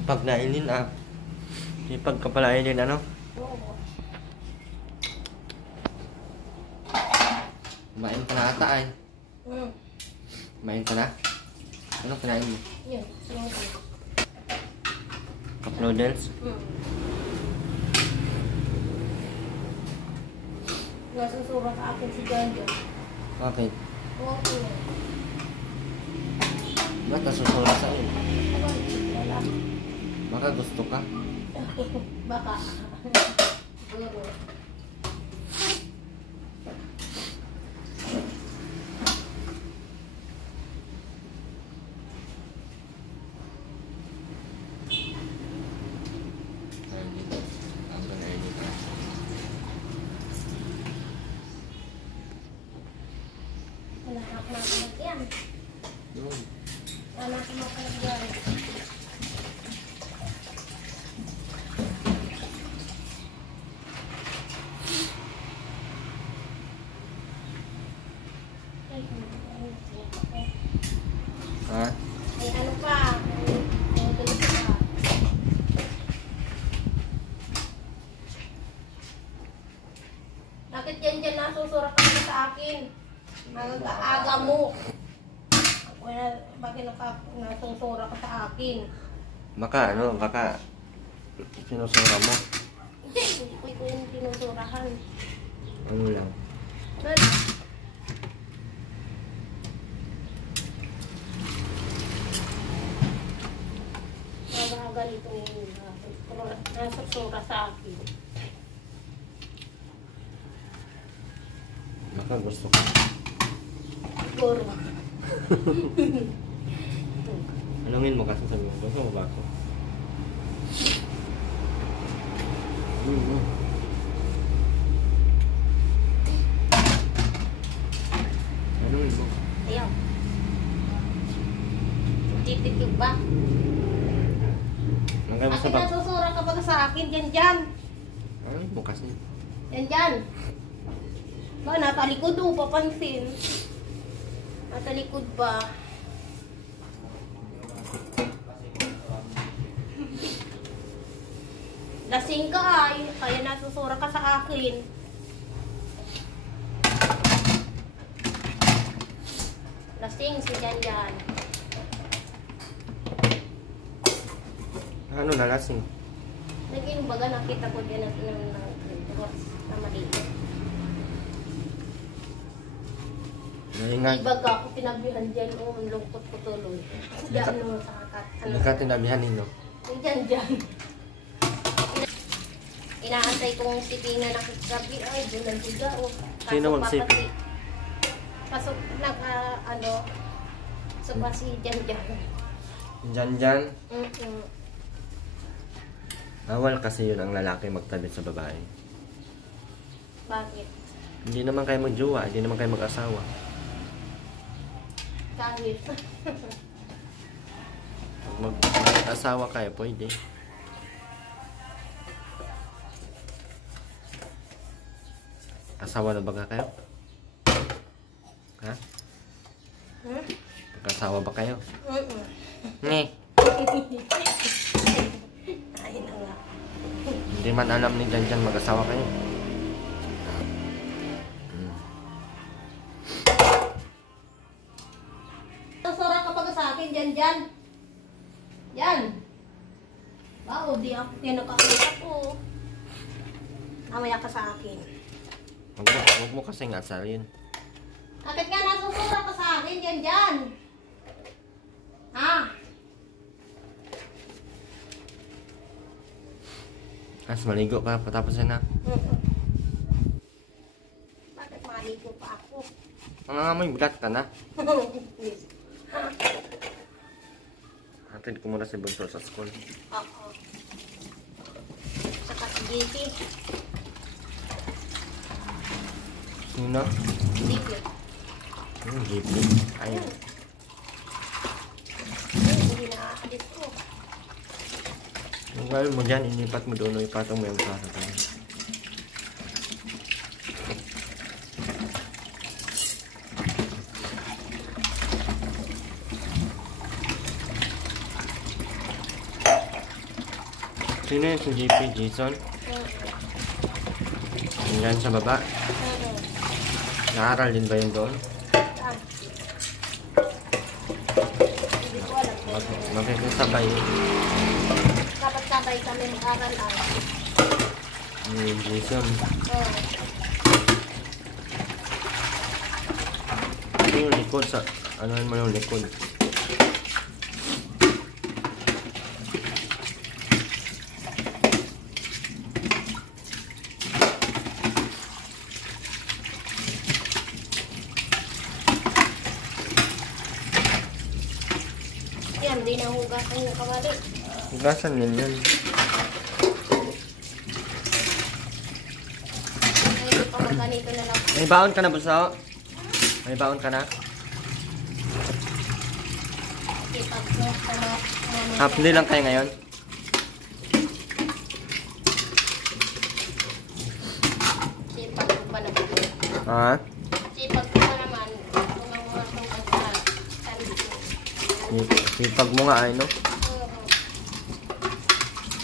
Ipag na Eileen ah. Ipag ka pala Eileen ano? Oo. Kumain ka na ata ay. Kumain ka na? Ano kinain mo? Yun. Cup noodles? Nasusura sa akin si Jojo. Bakit? Okay. Ba't nasusura sa'yo? Wala. Baka gusto ka? Baka. Siguro. Wala ako makalagyan. Wala ako makalagyan. Ha? Ay ano pa? Ay tuloy pa. Bakit yan nasusura ka na sa akin? Ang aga mo. Bakit nasusura ka sa akin? Baka ano, baka sinusura mo. Hindi ko yung sinusurahan. Ano lang? Ano? Mga ganito yung nasusura sa akin. Baka gusto ka. Siguro. Anongin mo kasi sabi mo, gusto mo ba ako? Anongin mo? Ayaw. Titig ba? Langkay mo sa Bakit bag. nasusura ka ba sa akin? Dyan. Anongin mo kasi? Dyan. Ba, natalikod o, papansin. Natalikod ba? Lasing ka ay, kaya nasusura ka sa akin. Lasing si Janjan. Ano nalasing? Naging baga nakita ko din na maliit. Nahinga. Ibaga ako tinabihan dyan, lungkot ko tuloy. Diyan mo sa kakat. Hindi ka tinabihan nino. Dyan. Inaantay kong sipi na nakikabi. Ay, doon ang tiga. Sino magsipi? Pasok sa si Janjan. Dyan. Mm-mm. Bawal kasi yun ang lalaki magtabi sa babae. Bakit? Hindi naman kayo magjowa, hindi naman kayo mag-asawa. Kahit. Mag-asawa kayo, pwede. Asawa na ba kayo? Ha? Mag-asawa ba kayo? Ni. Ay na nga. Hindi man alam ni Janjan mag-asawa kayo. Susura ka pa sa akin, Janjan. Yan. Bao, di ako kinakakita ko. Amaya ka sa akin. Huwag mo kasing asalin. Bakit nga nasusura ka sa akin, Janjan? Ha? As maligo ka, patapos na. Bakit maligo pa ako? Mangangamoy, bigat ka na. Hatid ko muna si Bunso sa school. Oo. Saka si JP. Sino? JP. JP. Ayun. Hindi na aalis ko. Yung gawin mo dyan, inipat mo doon, ipatong mo yung sasakyan. Sino yun si JP? Jason? Yan sa baba. Naaral din ba yun doon? Magkakasabay. Dapat sabay kami mag-aral ay. Yung Jason. Ano yung likod sa... Ano mo yung likod? Yan, di na hugasan yung kawali. Hugasan din yun. Ngayon pa ganito na lang. May baon ka na, Buso? May baon ka na? Half day lang kayo ngayon? Sipag ko pa naman. Ha? Sipag ko pa naman. Tumawag ng Sipag mo nga ay, no?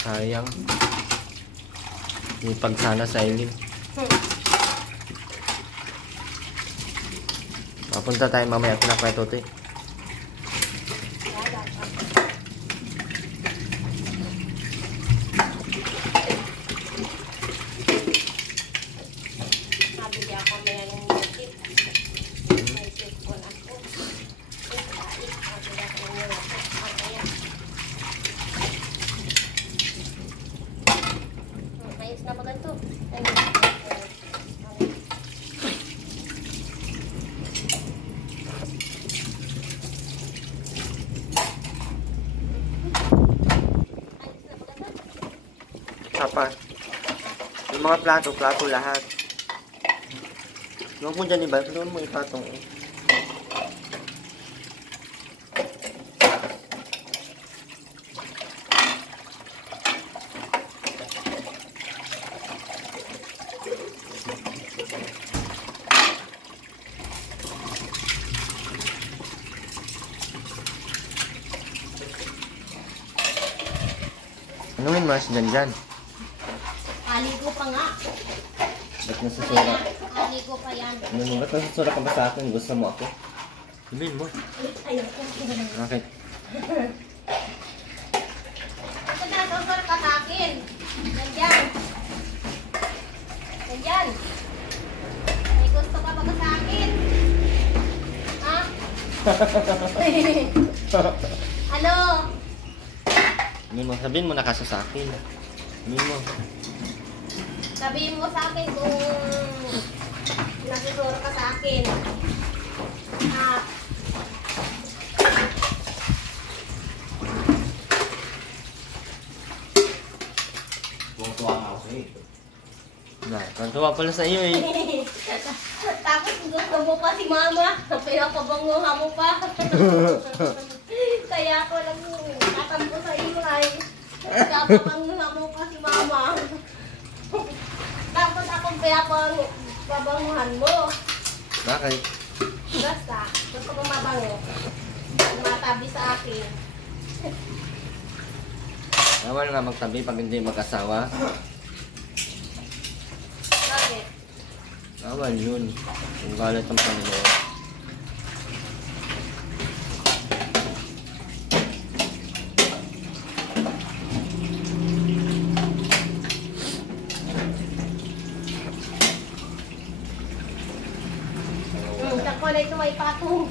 Sayang. Sipag sana sa Eileen. Mapunta tayo mamaya na kay Totoy. Nabili ako may ng music. May cellphone ako. Nabili ako ng music. Ayos na maganto. Sapa. Yung mga plato lahat. Huwag mo dyan iba, doon mo ipatong. Ano yung mas dyan? Aligo pa nga. Ba't nasusura? Aligo pa yan. Ano, ba't nasusura ka ba sa akin? Gusto mo ako? Sabihin mo. Ayoko. Bakit? Ito na, susur ka sa akin. Nandyan. Nandyan. May gusto ka ba sa akin? Ha? Ano? Sabihin mo nakasa sa akin. Sabihin mo. Sabihin mo sa akin kung nasusur ka sa akin. Ha? Tuwa na ako sa iyo. Kantuwa pala sa iyo eh. Tapos gusto mo pa si mama. Pinapabanguha mo pa. Kaya ako lang tatampo sa iyo ay pinapabanguha mo pa si mama. Tapos akong pinapabanguhan mo. Bakit? Basta, gusto ko mabango. Matabi sa akin. Bawal nga magtabi pag hindi mag-asawa. Bakit? Bawal yun. Kung galit ang Panginoon. Sako na ito may patong.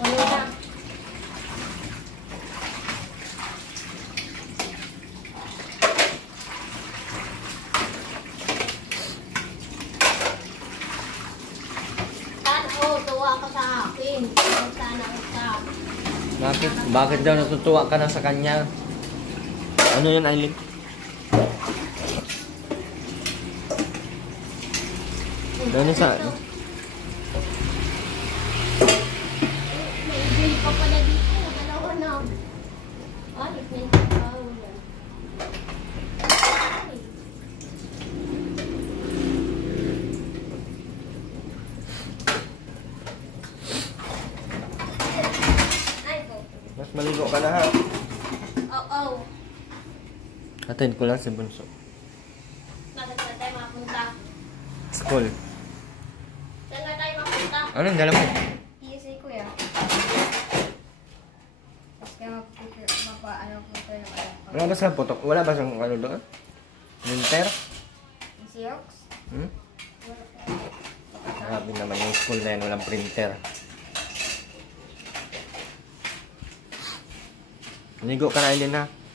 Ano na? Tuwa ka sa akin. Sana ka. Bakit? Bakit daw natutuwa ka na sa kanya? Ano yun, Aileen? Ano sa... May bill pa pala dito. Dalawa na. Ay, may tao yan. Ay, po. Mas maligo ka na ha. Oo. Atid ko lang si Bunso. Nasaan na tayo mapunta? School. Saan na tayo mapunta? Anong dala mo? TSA kuya. Tapos kaya mapaano po tayo ng alam ko. Wala ba sa putok? Wala ba sa ano doon? Winter? Yung Seox? Hmm? Grabe naman yung school na yan. Walang printer. Ligo ka na, Aileen, ha?